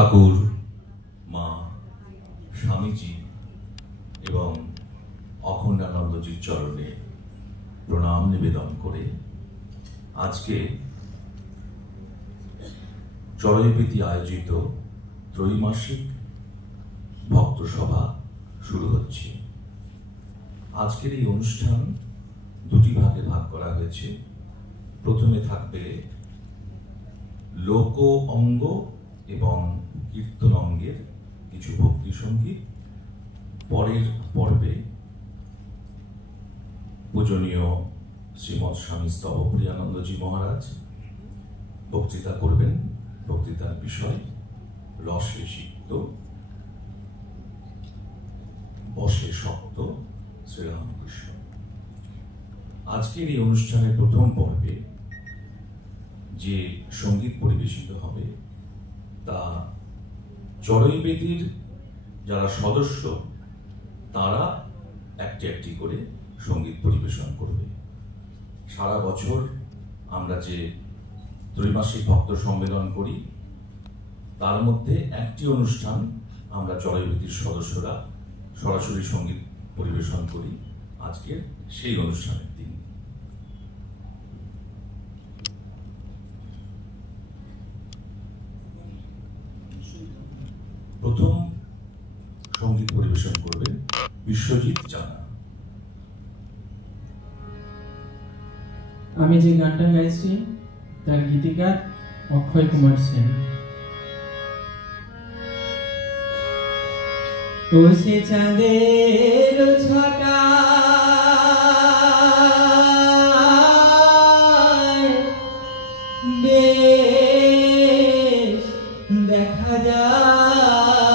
ঠাকুর, মা, স্বামীজি এবং অখণ্ডানন্দজির চরণে প্রণাম নিবেদন করে আজকে চড়াইপেতি আয়োজিত ত্রৈমাসিক ভক্ত সভা শুরু হচ্ছে। আজকের এই অনুষ্ঠান দুটি ভাগে ভাগ করা হয়েছে। প্রথমে থাকবে লোক অঙ্গ এবং কীর্তন অঙ্গের কিছু ভক্তি সঙ্গীত। পরের পর্বে পূজনীয় শ্রীমৎ স্বামী স্তবপ্রিয়ানন্দজি মহারাজ বক্তৃতা করবেন। বক্তৃতার বিষয় রসে সিক্ত বসে শক্ত শ্রীরামকৃষ্ণ। আজকের এই অনুষ্ঠানের প্রথম পর্বে যে সঙ্গীত পরিবেশিত হবে তা চড়াইপেতির যারা সদস্য তারা একটি একটি করে সঙ্গীত পরিবেশন করবে। সারা বছর আমরা যে ত্রৈমাসিক ভক্ত সম্মেলন করি তার মধ্যে একটি অনুষ্ঠান আমরা চড়াইপেতির সদস্যরা সরাসরি সঙ্গীত পরিবেশন করি। আজকে সেই অনুষ্ঠানের দিন। প্রথম সঙ্গীত পরিবেশন করবেন বিশ্বজিৎ জানা। আমি যে গানটা গাইছি তার গীতিকার অক্ষয় কুমার সেন। ও সে চাঁদের ছটা বেশ দেখা যায়,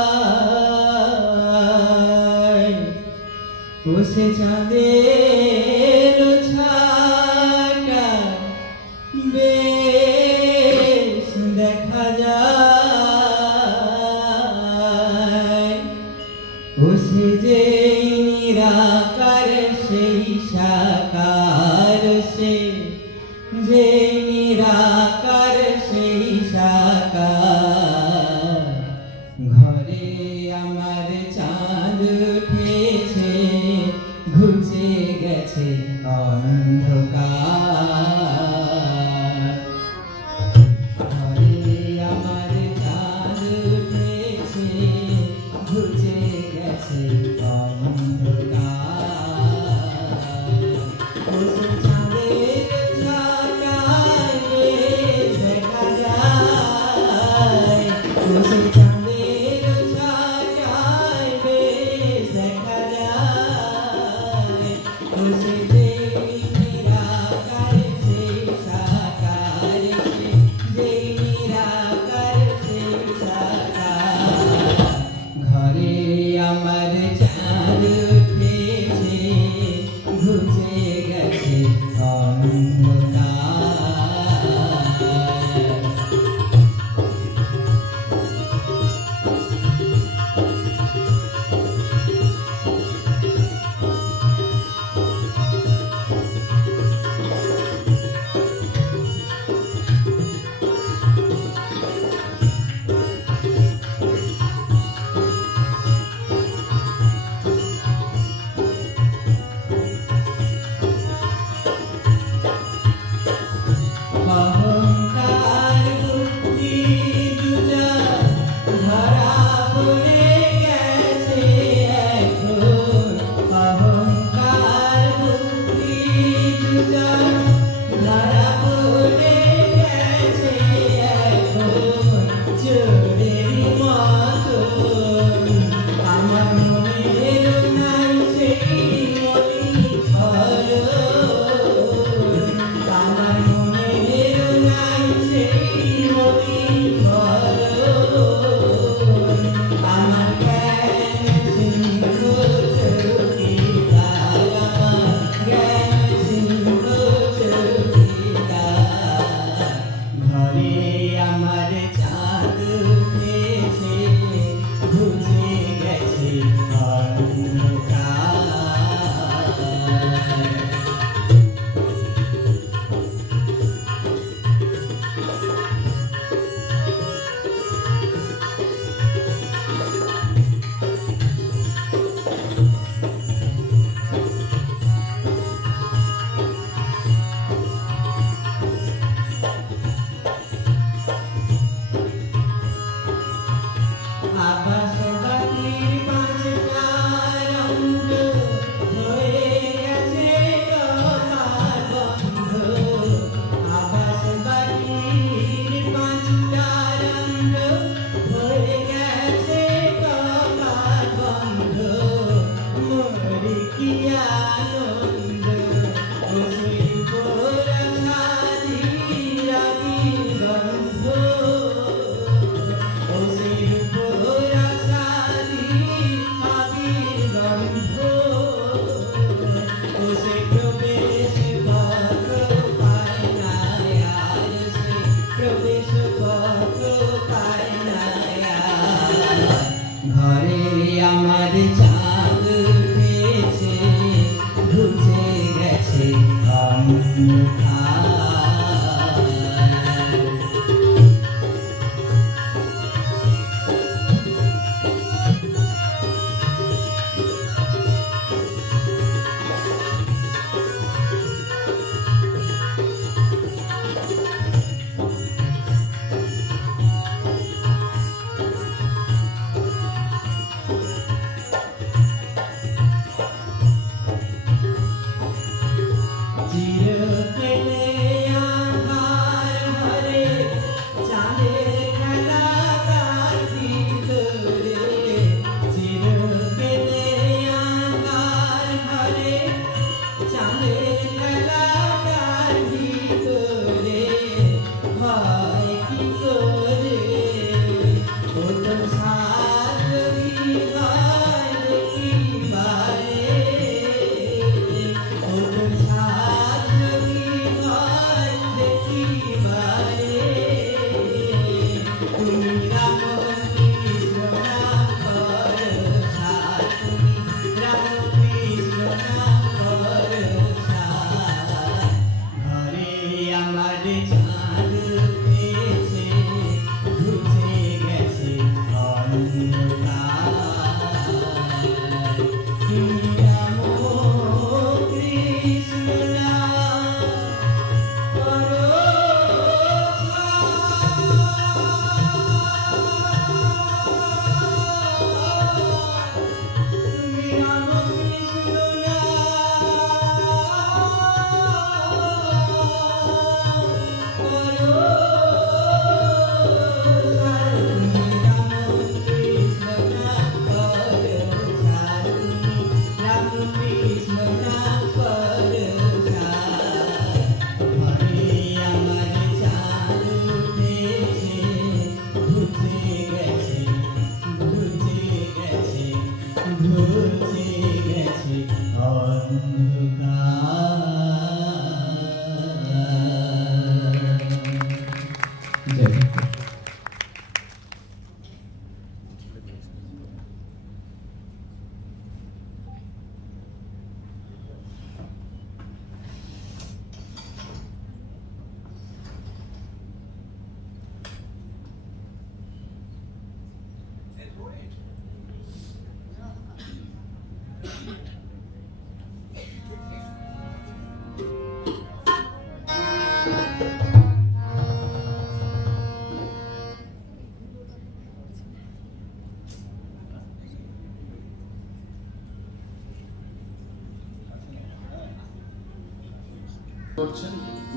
ও সে চাঁদের ছটা বেশ দেখা যায়, ও সে যে নিরাকার সেই সাকার, সে যে নিরাকার সেই সাকার। ঘরে আমার চাঁদ উঠেছে, ঘুচে গেছে অন্ধকার। ঘরে আমার চাঁদ উঠেছে, ঘুচে গেছে অন্ধকার।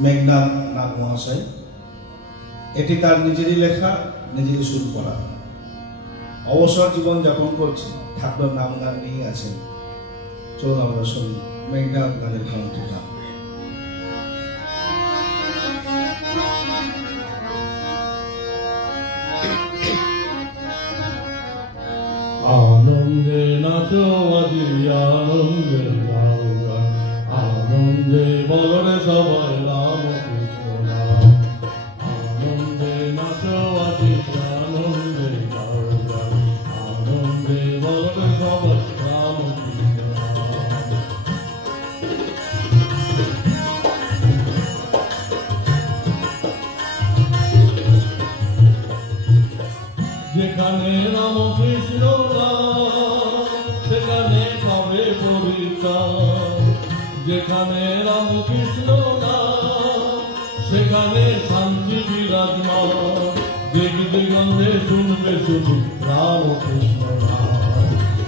মেঘনাদ নাগ মহাশয়। এটি তার নিজেরই লেখা, নিজেরই সুর করা। অবসর জীবন যাপন করছে, ঠাকুরের নাম গান নিয়ে আছেন। চলুন আমরা শুনি মেঘনাদ নাগের কণ্ঠে গান। আনন্দে নাচো আজি আনন্দে গাও গান, আনন্দে বলো রে সবাই রাম কৃষ্ণ নাম। আনন্দে নাচো আজি আনন্দে গাও গান, আনন্দে বলো রে সবাই রাম কৃষ্ণ নাম। যেখানে রাম কৃষ্ণ সেখানে পাবে পরিত্রাণ, যেখানে রাম কৃষ্ণ সেখানে শান্তি বিরাজমান। দিক দিগন্ধে শুনবে শুধু রাম কৃষ্ণ নাম,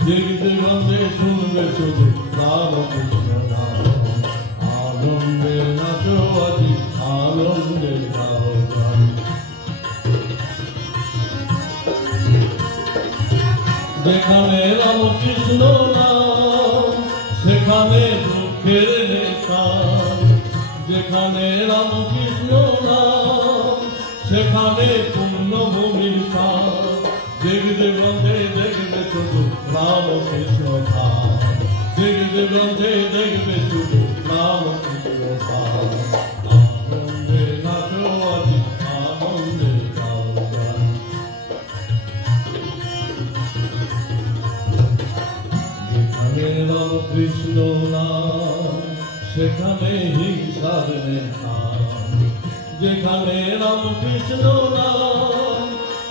দিক দিগন্ধে শুনবে শুধু রাম কৃষ্ণ নাম। আনন্দে নাচো আজি আনন্দে গাও গান, যেখানে রাম কৃষ্ণ নাম সেখানে দুঃখের নিশান, যেখানে রাম কৃষ্ণ নাম সেখানে পুণ্যভূমির স্থান। দিক দিগন্ধে দেখবে শুধু রাম কৃষ্ণ ধাম, দিক দিগন্ধে দেখবে শুধু রাম কৃষ্ণ ধাম। আনন্দে নাচো আজি আনন্দে গাও গান, যেখানে রাম কৃষ্ণ নাম সেখানে হিংসার নেশা, যেখানে রামকৃষ্ণ নাম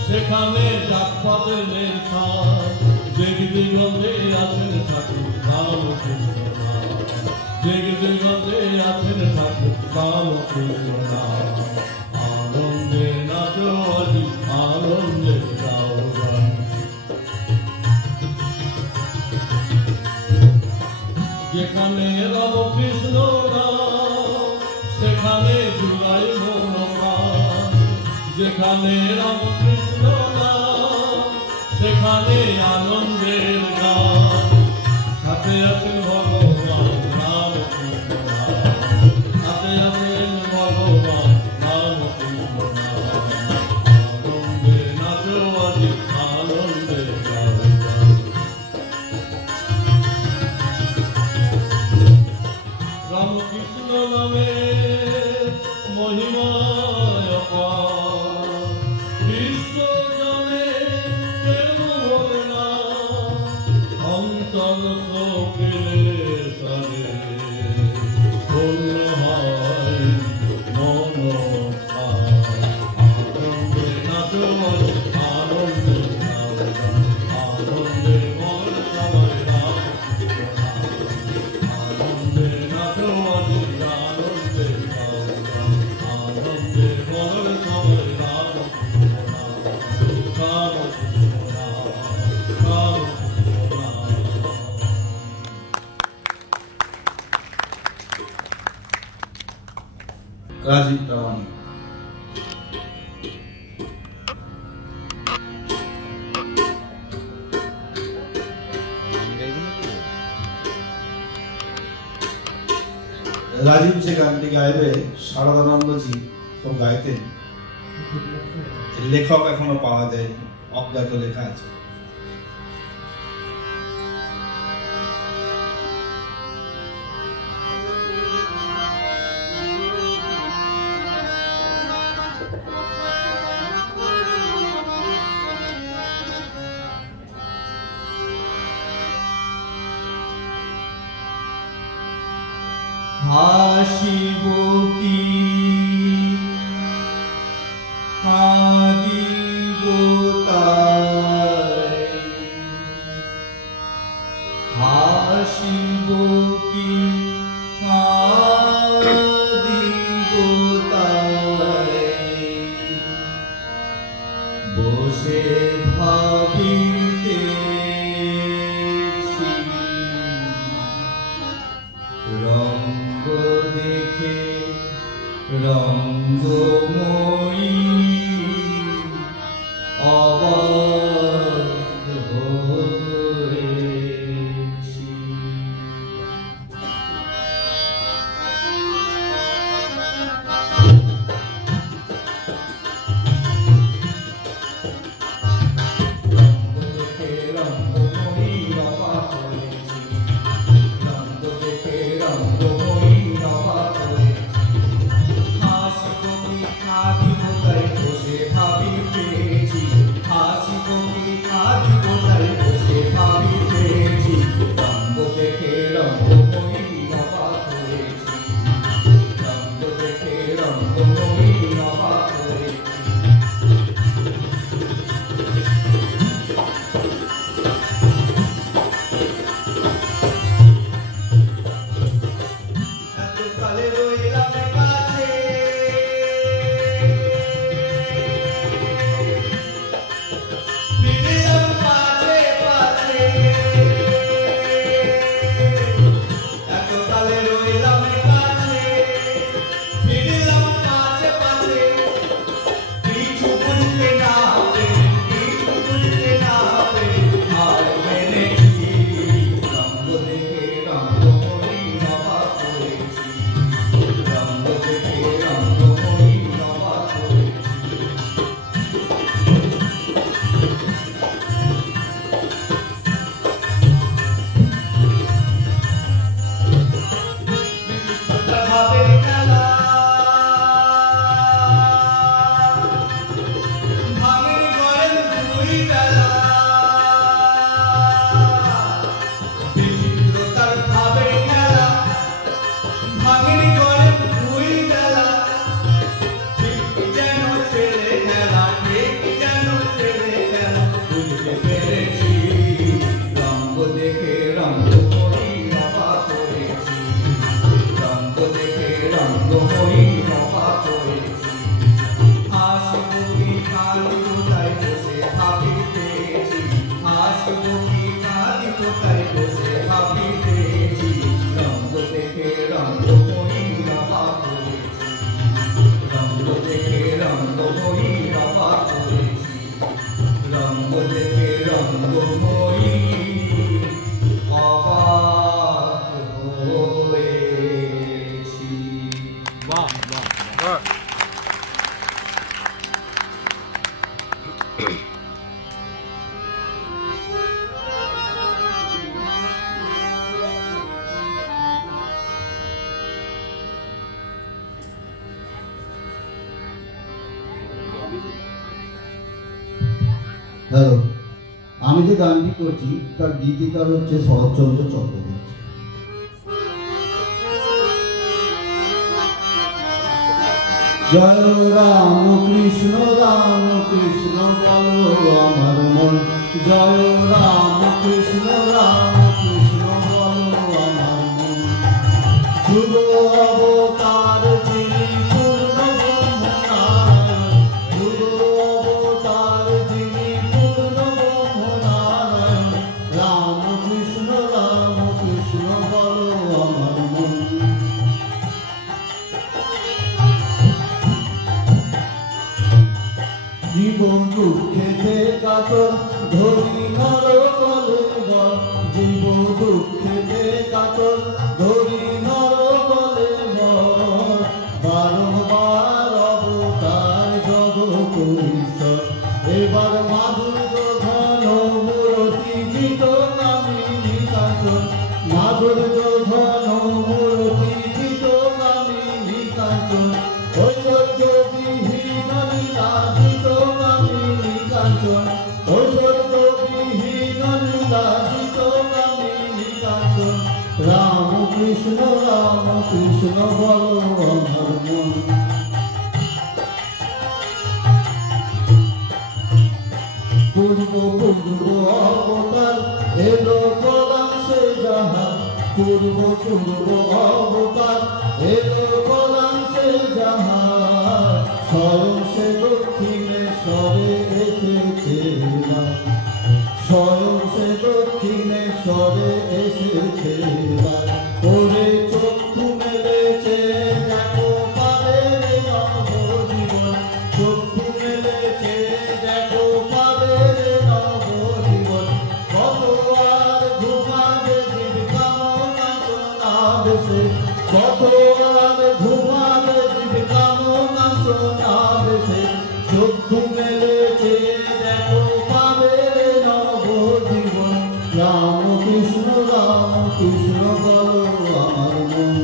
সেখানে জাতপাতের নেশা, দিগদিগন্তে আছেন ঠাকুর রামকৃষ্ণ নাম, দিগদিগন্তে আছেন ঠাকুর রামকৃষ্ণ নাম। আনন্দে নাচো আজি, আনন্দে গাও গান, যেখানে রামকৃষ্ণ নাম সেখানে জুড়াই মন প্রাণ, যেখানে রামকৃষ্ণ নাম সেখানে আনন্দের গান। সাথে আছেন ভগবান রামকৃষ্ণ নাম, সাথে আছেন ভগবান রামকৃষ্ণ নাম। আনন্দে নাচো আজি, আনন্দে গাও গান, রামকৃষ্ণ নামে মহিমায় অপার, বিশ্ব জানে প্রেম বলে না, অন্তর শোকে তারে ধন্য হয় মন প্রাণ। আনন্দে নাচো আনন্দে গাও গান, আনন্দে মন সবাই রামকৃষ্ণ নাম, আনন্দে নাচো আজি, আনন্দে গাও গান, আনন্দে মন সবাই রামকৃষ্ণ নাম, রামকৃষ্ণ নাম, রামকৃষ্ণ নাম। রাজীব প্রামাণিক। রাজীব যে গানটি গাইবে শারদানন্দজি তো গাইতেন, লেখক এখনো পাওয়া যায়, অজ্ঞাত লেখা আছে। হাসিব কি কাঁদিব তাই, হাসিব কি কাঁদিব তাই, বসে ভাবিতেছি রঙ্গ দেখে রঙ্গময়ী অবাক হয়েছি। রঙ্গ দেখে রঙ্গময়ী অবাক হয়েছি, রঙ্গ দেখে রঙ্গময়ী অবাক হয়েছি। হাসিব কি হ্যালো, আমি যে গানটি করছি তার গীতিকার হচ্ছে শরৎচন্দ্র চক্রবর্তী। জয় রাম কৃষ্ণ বলো আমার মন, জয় রাম কৃষ্ণ বলো আমার মন। ধ্রুব অবতার যিনি পূর্ণ ব্রহ্মনারায়ণ, ধ্রুব অবতার যিনি পূর্ণ ব্রহ্মনারায়ণ। রাম কৃষ্ণ বলো আমার মন। জীবন দুঃখেতে কাতর ধরি নর কলেবর, জীবন দুঃখেতে কাতর ধরি নর কলেবর। বারংবার অবতার জগত ঈশ্বর, এবার মাধুর্য ঘন মূরতি জিত কামিনী কাঞ্চন, মাধুর্য ঘন মূরতি জিত কামিনী কাঞ্চন। ঐশ্বর্য বিহীন লীলাজিত কামিনী কাঞ্চন, ঐশ্বর্য বিহীন লীলাজিত কামিনী কাঞ্চন। রাম কৃষ্ণ বলো আমার মন। পূর্ব অবতার এলো কলাংশে যাহার, পূর্ব অবতার এলো কলাংশে যাহার। স্বয়ং সে দক্ষিণেশ্বরে এসেছে, স্বয়ং সে দক্ষিণেশ্বরে এসেছে। ওরে চক্ষু মেলেছে দেখো পাবে নবজীবন, চক্ষু মেলেছে দেখো পাবে নবজীবন। কত আর ঘুমাবে জীব কামনা বেশে, কত আর ঘুমাবে জীব কামনা বেশে। চক্ষু মেলেছে দেখো পাবে নবজীবন। রাম কৃষ্ণ বলো আমার মন।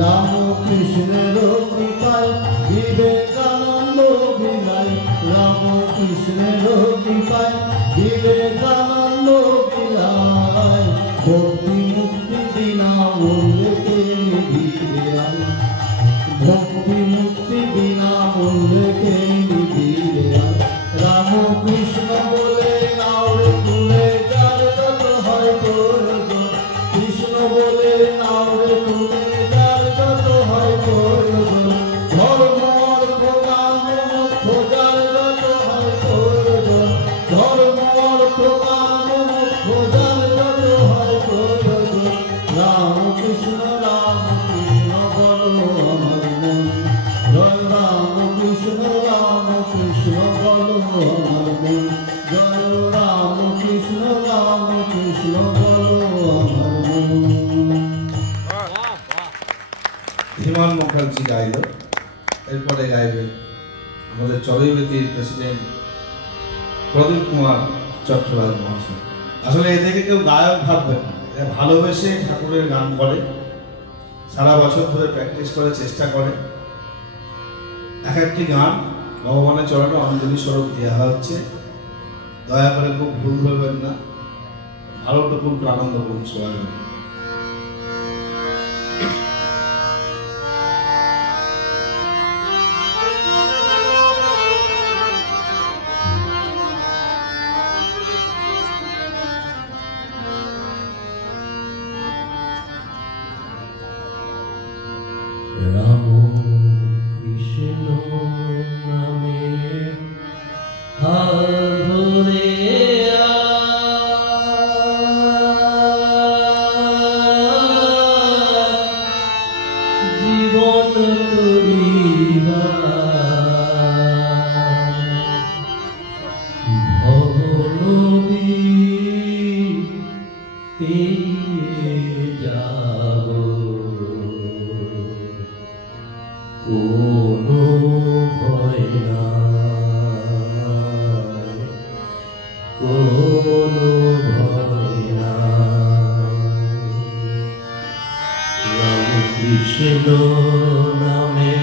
রাম কৃষ্ণের কৃপায় বিবেকানন্দ বিলাই, রাম কৃষ্ণের কৃপায় বিবেকানন্দ বিলাই। ভক্তি মুক্তি বিনা মূল্যে কে নিবিড়ে আয়, ভক্তি মুক্তি বিনা মূল্যে কে নিবিড়ে আয়। রাম কৃষ্ণ বলে নাওরে তুলে যার যত হয় প্রয়োজন, কৃষ্ণ বলে নাওরে তুলে যার যত হয় প্রয়োজন। ধর্ম অর্থ কাম মোক্ষ যার যত হয় প্রয়োজন, ধর্ম অর্থ কাম মোক্ষ যার যত হয় প্রয়োজন। রাম কৃষ্ণ বলো আমার মন, জয় রাম কৃষ্ণ বলো আমার মন, জয় রাম কৃষ্ণ বলো আমার মন। ধীমান মুখার্জি গাইল, এরপরে গাইবেন আমাদের চড়ুইবেদির প্রেসিডেন্ট প্রদীপ কুমার চট্টোপাধ্যায় মহাশয়। আসলে এদেরকে কেউ গায়ক ভাববেন না, এরা ভালোবেসে ঠাকুরের গান করে, সারা বছর ধরে প্র্যাকটিস করে চেষ্টা করে। এক একটি গান ভগবানের চরণে অঞ্জলি স্বরূপ দেওয়া হচ্ছে। দয়া করে খুব ভুল ধরবেন না, ভালোটুকু আনন্দ করুন সবাই। রাম কৃষ্ণ নামে হারে জীবন করিবা ভবনদী পেরিয়ে যাব। কোনো ভয় নাই, কোনো ভয় নাই। রাম কৃষ্ণ নামে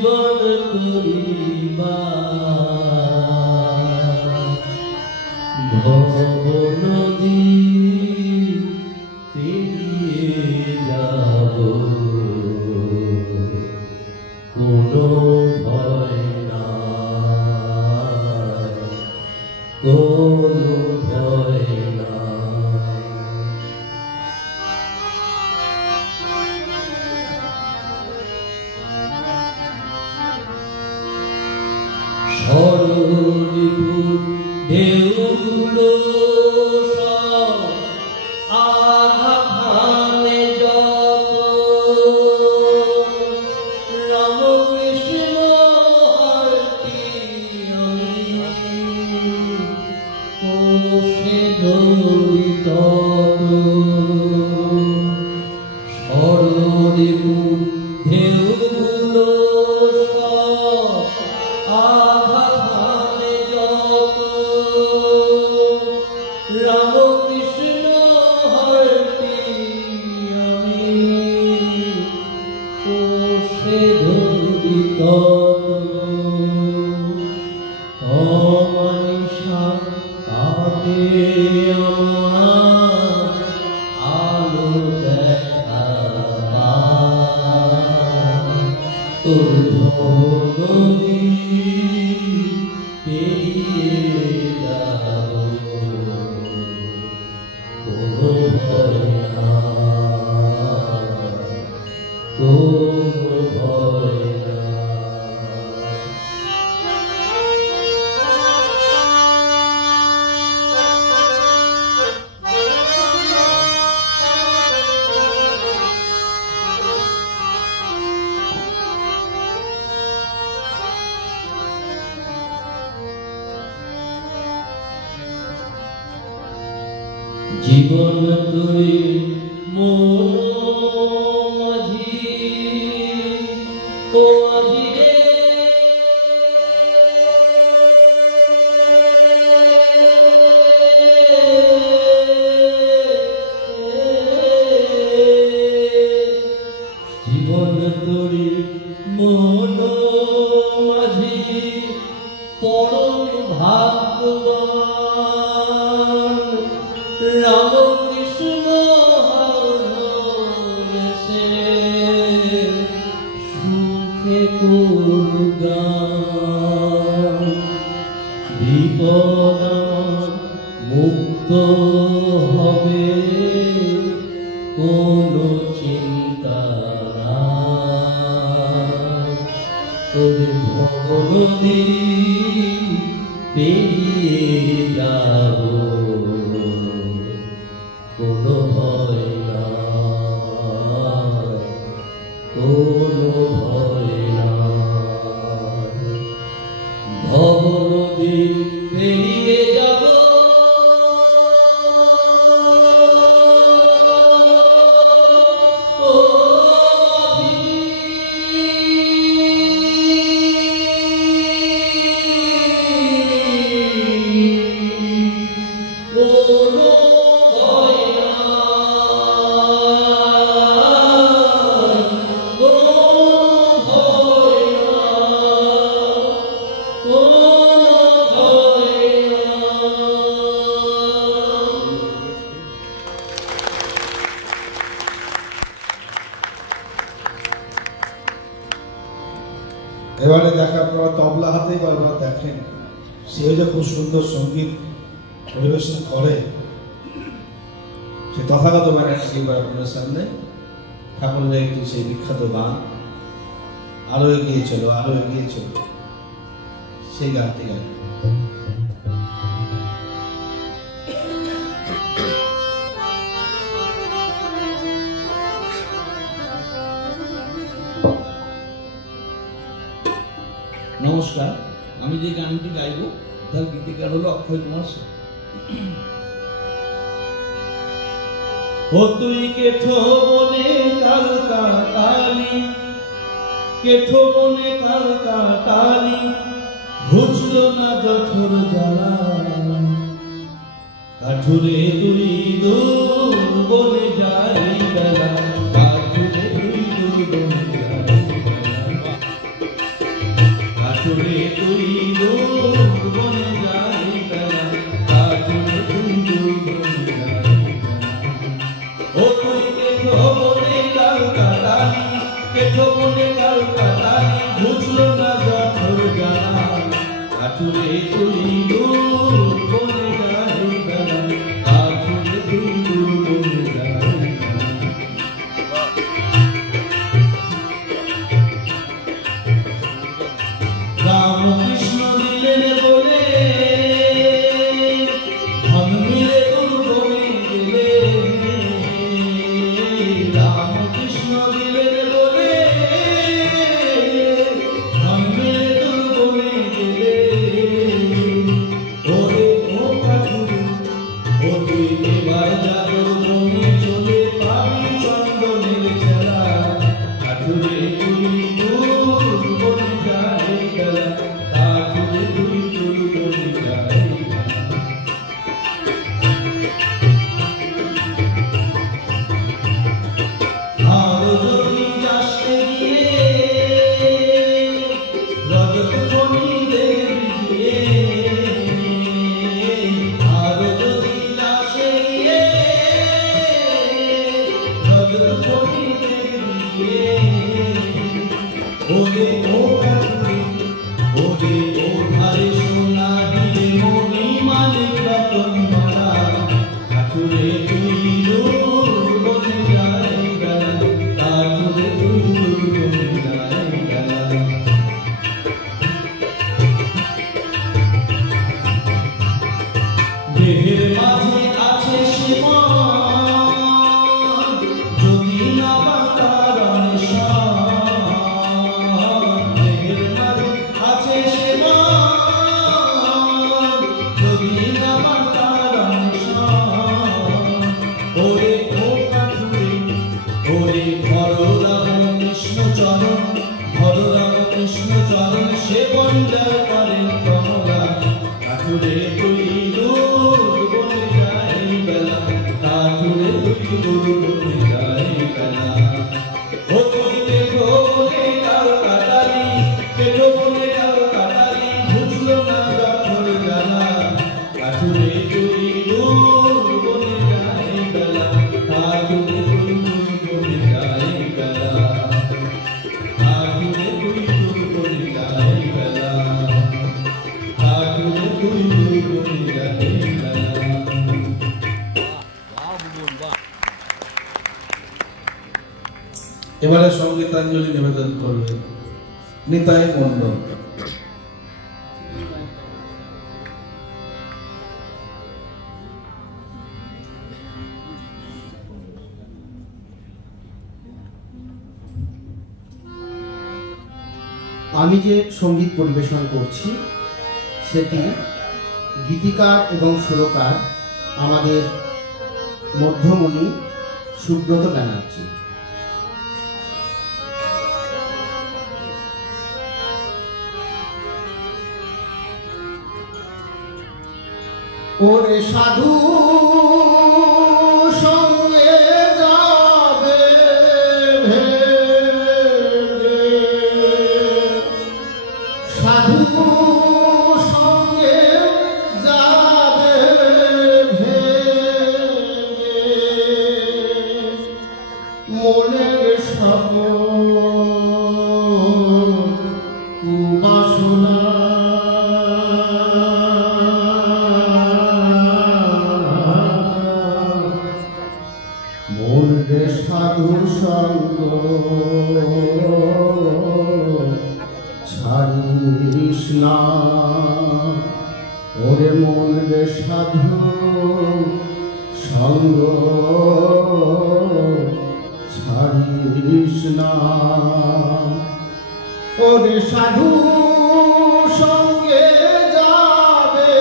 জীবন করিবা ভব নদী পেরিয়ে যাব কোনো ভয় নাই কোনো ভয় নাই সরলিপুর ঢেউগুলো সব আঘানে যত রামকৃষ্ণ হরটি আমি কোষে ধরি তত সরলিপুর ঢেউগুলো সব আঘানে যত রামকৃষ্ণ হরটি আমি কোষে ধরি তত অমানিসা কাটে আমার আলো দেখা তোর ভবনদী পেরিয়ে যাব কোনো ভয় নাই কোনো ভয় নাই জীবন তুই মাঝি ও আজি রে জীবন তুই মন মাঝি পরম ভাগ্যবান রামকৃষ্ণ হরেছে সুখে করু গান বিপদ মুক্ত হবে কোনো চিন্তা নাই তোর ভবনদী পেরিয়ে যাব কোনো ভয় নাই কোনো ভয় নাই ভবনদী পেরিয়ে যাব ও এবারে দেখা আপনারা তবলা হাতেই বারবার দেখেন, সেও যে খুব সুন্দর সঙ্গীত পরিবেশন করে, সে তথাগত ব্যানার্জি আপনার সামনে ঠাকুরের একটি সেই বিখ্যাত গান আরো এগিয়ে চলো আরো এগিয়ে চলো, সেই গানটি গান। নমস্কার, আমি যে গানটি গাইব তার গীতিকার হলো অক্ষয় কুমার সেন। ও তুই কেঠো বনে কালকাটালি, কেঠো বনে কালকাটালি, ঘুচল না জঠর জ্বালা, কাঠুরে তুই দূর বনে যাই বেলা, কাঠুরে তুই দূর বনে যাই বেলা। কাঠুরে তুই দূর বনে যাই বেলা, কাঠুরে তুই দূর বনে যাই বেলা। ও তুই কেঠো বনে গাল কাটালি, কেঠো বনে গাল কাটালি, বুঝলো না যথর জ্বালা। কাঠুরে তুই দূর বনে যাই বেলা, কাঠুরে তুই দূর বনে যাই বেলা। রামকৃষ্ণ দিলেন বলে ধন মিলে দুর্গমে গেলে, রামকৃষ্ণ দিলেন বলে ধন মিলে দুর্গমে গেলে। ওরে ও কাঠুরে, ও তুই এবার যাদব বনে চলে পাবি চন্দনের খেলা। কাঠুরে তুই দূর বনে যাই বেলা, কাঠুরে তুই দূর বনে যাই বেলা। আর যদি যাসতে গিয়ে রজত খনি দেখবি গিয়ে, আর যদি যাসতে গিয়ে রজত খনি দেখবি গিয়ে। ওরে ও কাঠুরে, ওরে ও ধারে সোনা দিলে মনি মানিক রতন ভরা। কাঠুরে তুই দূর বনে যাই বেলা, কাঠুরে তুই দূর বনে যাই বেলা। দেহের মাঝে আছে সীমান, যদি না বাঁচার অনিশান। দেহের মাঝে আছে সীমান, যদি না বাঁচার অনিশান। ওরে ও কাঠুরে, ওরে ধর রামকৃষ্ণ চরণ, ধর রামকৃষ্ণ চরণ, সেবন যার করেন কমলা। কাঠুরে তুই দূর বনে যাই বেলা, কাঠুরে তুই দূর বনে যাই বেলা। ও তুই কেঠো বনে গাল কাটালি, কেঠো বনে গাল কাটালি, বুঝলো না যথর জ্বালা। কাঠুরে তুই দূর বনে যাই বেলা, কাঠুরে তুই দূর বনে যাই বেলা, কাঠুরে তুই দূর বনে যাই বেলা, কাঠুরে তুই দূর বনে যাই বেলা। এবারে সঙ্গীতাঞ্জলি নিবেদন করবে নিতাই মণ্ডল। আমি যে সঙ্গীত পরিবেশন করছি সেটি গীতিকার এবং সুরকার আমাদের মধ্যমণি সুব্রত ব্যানার্জি। ওরে সাধু সঙ্গে যাবে ভেগে, সাধু সঙ্গে যাবে ভেগে, মনের সকল কুবাসনা মনরে সাধু সঙ্গ ছাড়িস না। ওরে মনরে সাধু সঙ্গ ছাড়িস না। ওরে সাধু সঙ্গে যাবে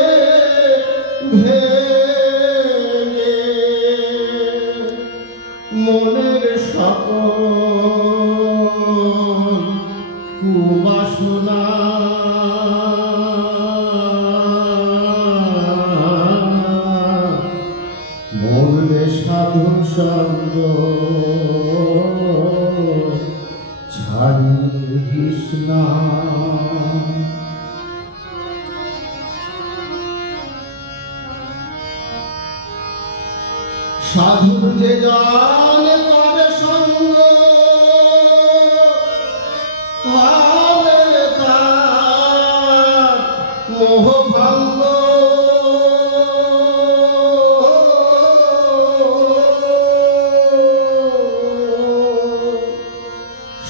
ভেগে, মনের সকল কুবাসনা মনরে সাধু সঙ্গ ছাড়িস না। সাধুর যে জন করে সঙ্গ হবে তার মোহ ভঙ্গ।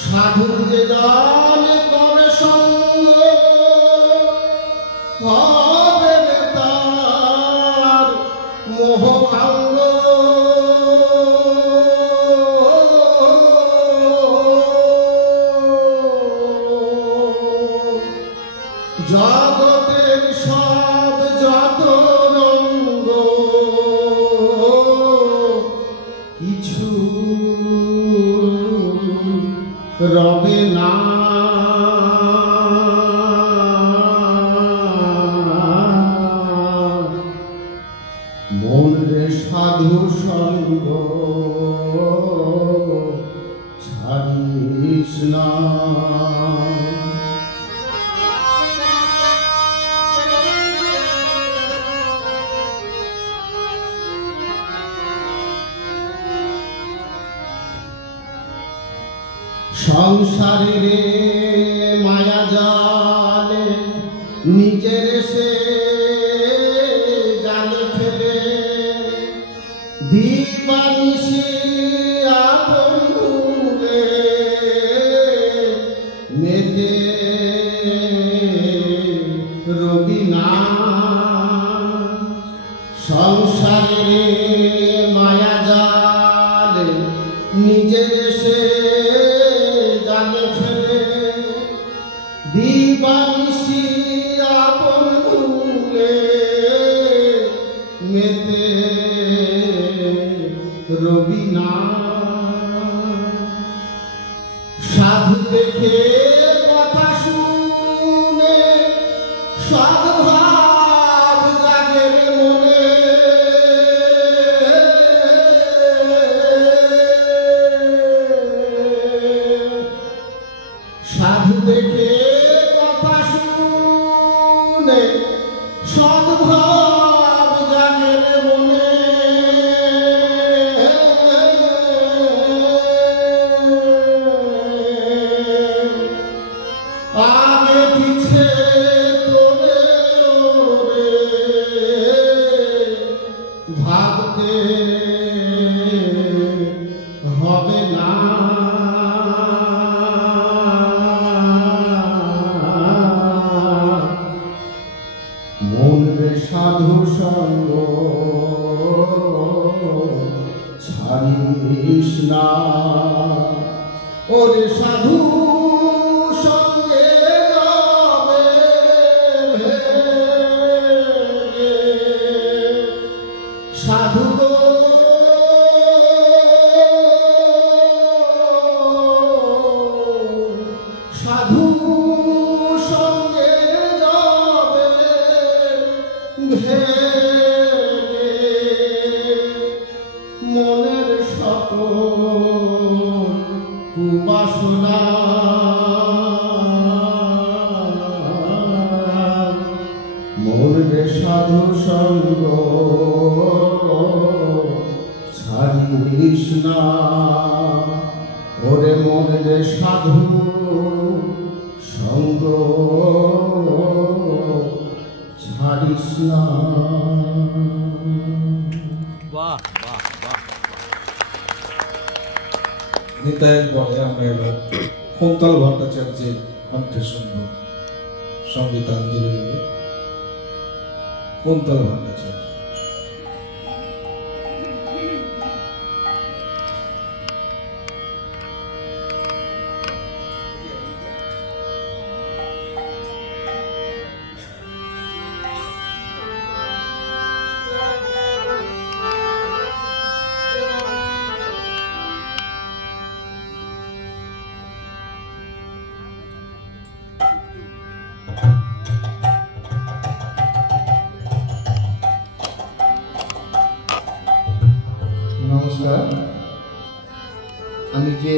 সাধুর যে জন করে সঙ্গ হবে তার মোহ ভঙ্গ। জগতের সব যত রঙ্গ কিছু রবে না। মন রে সাধু সঙ্গ ছাড়িস না। সংসারে মায়া জালে নিজের সে জালে ফেলে দিবানিশি আপন ভুলে মেতে রবি না। সংসারে মায়া জালে নিজের সে জালে ফেলে দিবানিশি আপন ভুলে মেতে রবি না। সাধু দেখে কথা শুনে সদ্ভাব জাগে মনে। সাধু দেখে কথা শুনে সদ্ভাব জাগে মনে। আগে পিছে তোরে ওরে ভাবতে হবে না। মন রে সাধু সঙ্গ ছাড়িস না। ওরে সাধু সঙ্গে যাবে সাধু সাধু সঙ্গে যাবে মনের সকল কুবাসনা। মন রে সাধু সঙ্গ ছাড়িস না। ওরে মন রে সাধু সঙ্গ ছাড়িস না। নিতাইয়ের পরে আমরা এবার কুন্তল ভট্টাচার্যের কণ্ঠে শুনব সঙ্গীতাঞ্জলি দেবে কুন্তল ভট্টাচার্য। নমস্কার। আমি যে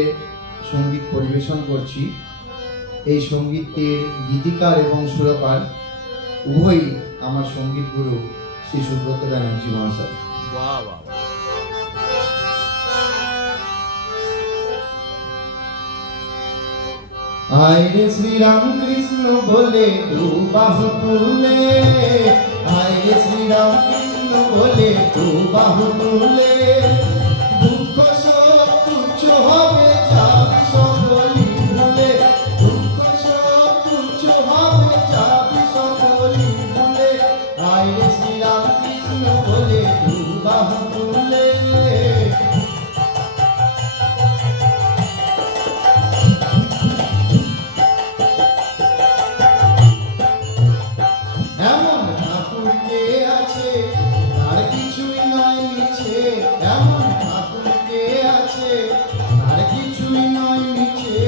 সঙ্গীত পরিবেশন করছি এই সঙ্গীতের গীতিকার এবং সুরকার উভয়ই আমার সঙ্গীত গুরু শ্রী সুব্রত ব্যানার্জি মহাশয়। आए रे श्री राम कृष्ण बोले तू बाहु तुले, आए रे श्री राम कृष्ण बोले तू बाहु तुले। दुख सब तुच्छ হবে যাবে সকলি ভুলে, দুঃখ সব তুচ্ছ হবে যাবে সকলি ভুলে। আয় রে শ্রী রাম কৃষ্ণ বলে তু বাহু তুলে। এমন ঠাকুর কে আছে তার কিছুই নয় মিছে, এমন ঠাকুর কে আছে তার কিছুই নয় মিছে।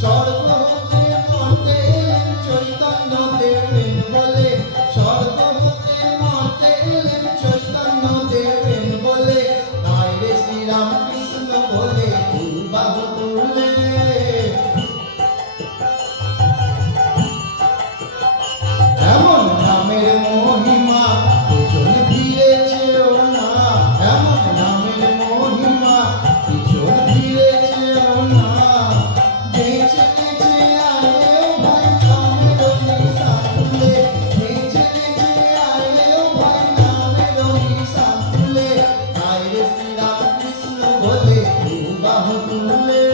স্বর্গ হতে মর্তে এলেন চৈতন্য দেবেন বলে, স্বর্গ হতে মর্তে এলেন চৈতন্য দেবেন বলে। আয় রে শ্রী রাম কৃষ্ণ বলে তু বাহু তুলে। এমন নামের মহিমা পিছন ফিরেছেও না, এমন নামের মহিমা পিছন ফিরেছেও না। বেঁচে বেঁচে আয়েও ভাই নামের নিশান তুলে, বেঁচে বেঁচে আয়েও ভাই নামের নিশান তুলে। আয় রে শ্রী রাম কৃষ্ণ বলে তু বাহু তুলে।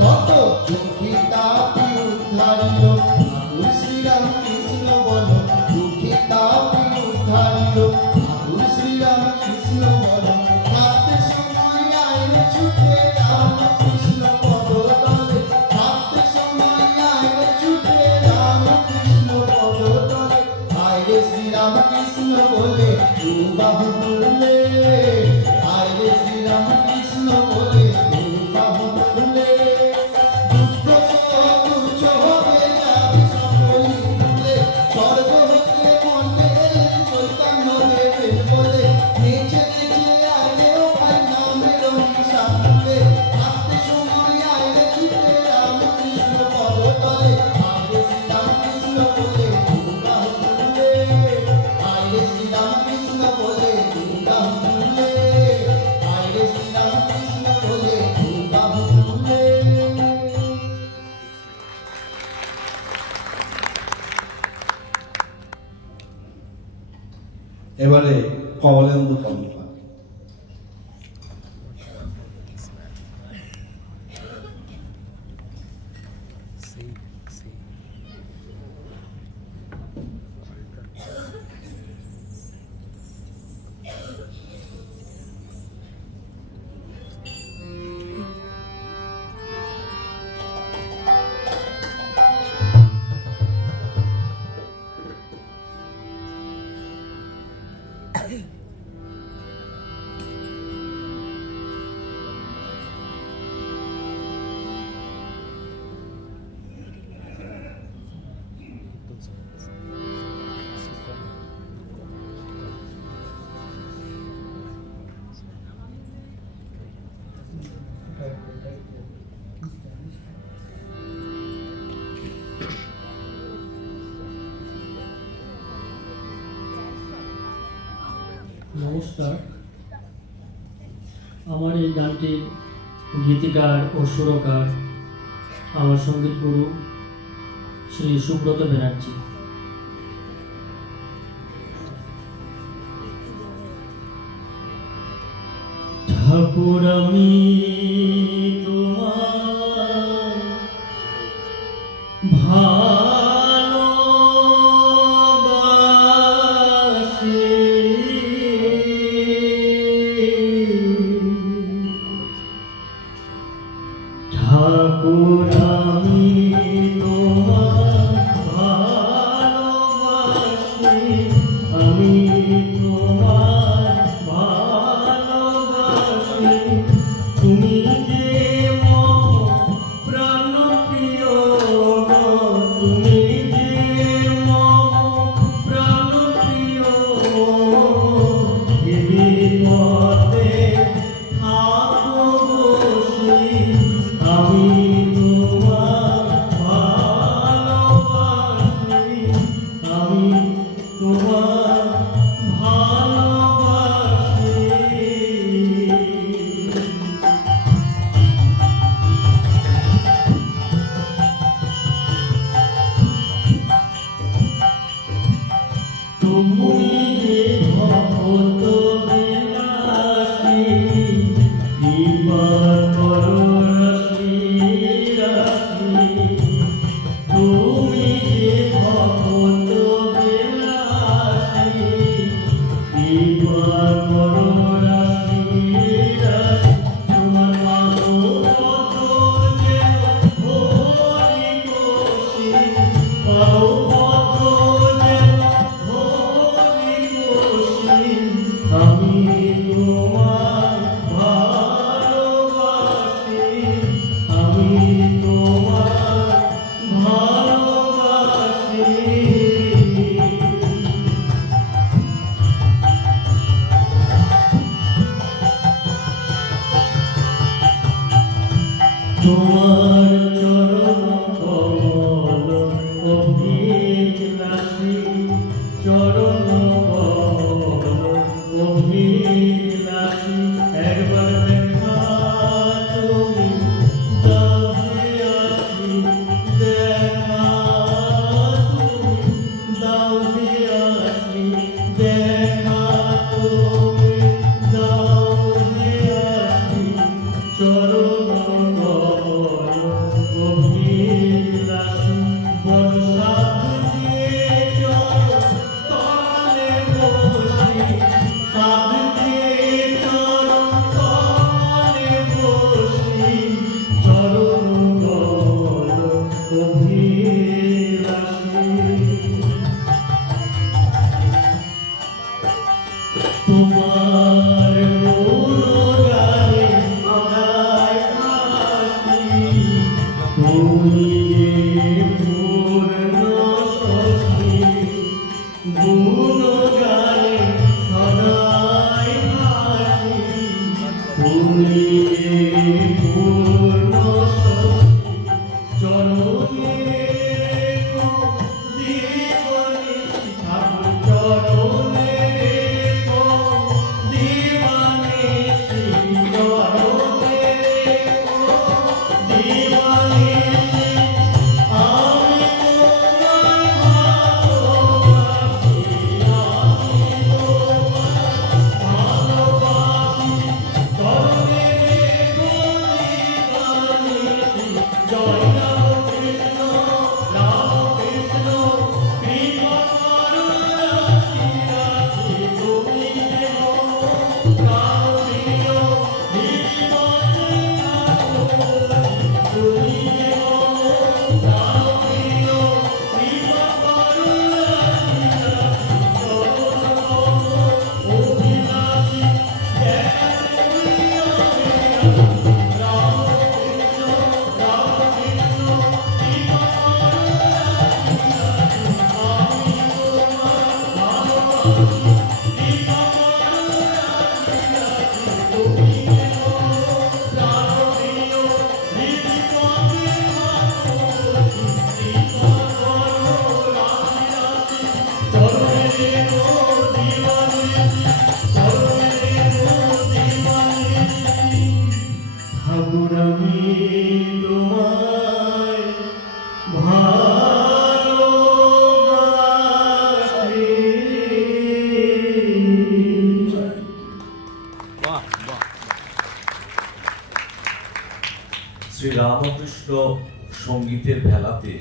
কত দুঃখী তাপি উদ্ধারিল ঠাকুর শ্রীরাম কৃষ্ণ বল, দুঃখী তাপি উদ্ধারিল ঠাকুর শ্রীরাম কৃষ্ণ বল। ভাবতে সময় আইলে ছুটে রাম কৃষ্ণ পদতলে, ভাবতে সময় আইলে ছুটে রাম কৃষ্ণ পদতলে। আইলে শ্রীরাম কৃষ্ণ বলে তু বাহু তুলে, আইলে শ্রীরাম কৃষ্ণ বলে তু বাহু তুলে। দুঃখ সব তুচ্ছ হবে যাবে সকলি ভুলে, স্বর্গ হতে মর্তে এলেন চৈতন্য দেবেন বলে। নেচে নেচে আইলেও ভাই নামের নিশান তুলে, ভাবতে সময় আইলে ছুটে রাম কৃষ্ণ পদতলে। আইলে শ্রী রাম কৃষ্ণ বলে তু বাহু তুলে, আইলে শ্রী রাম কৃষ্ণ বলে তু বাহু তুলে, আইলে শ্রী রাম কৃষ্ণ বলে তু বাহু তুলে। এবারে কমলেন্দু কর্মকার। নমস্কার। আমার এই গানটির গীতিকার ও সুরকার আমার সঙ্গীত গুরু শ্রী সুব্রত ব্যানার্জি। ঠাকুর আমি তোমার ভালোবাসি, ঠাকুর আমি তোমার ভালোবাসি, আমি তোমার ভালোবাসি। তুমি যে মম প্রাণপ্রিয়, তুমি যে মম প্রাণপ্রিয়, এ বিপদে থাকো বসি, আমি তোমার ভালোবাসি, আমি তোমার তোমার চরণ কমল অভিলাষী, চরণ কমল অভিলাষী, একবার দেখা তুমি দাও হে আসি, দেখা তুমি দাও হে আসি, দেখা তুমি দাও হে আসি, চরণ তোমার গানে আদায় আসি, তুমি পূর্ণ শক্তি, গুণ গানে সদাই আসি, তুমি পূর্ণ শক্তি, চরণে দিবানি ঠাকুর, চরণে ঠাকুর আমি তোমায় ভালোবাসি। শ্রী রামকৃষ্ণ সঙ্গীতের ভেলাতে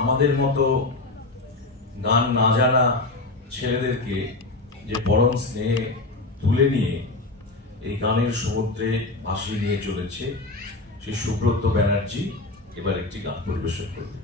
আমাদের মতো গান না জানা ছেলেদেরকে যে পরম স্নেহে তুলে নিয়ে এই গানের সমুদ্রে ভাসিয়ে নিয়ে চলেছে সেই সুব্রত ব্যানার্জি এবার একটি গান পরিবেশন করবে।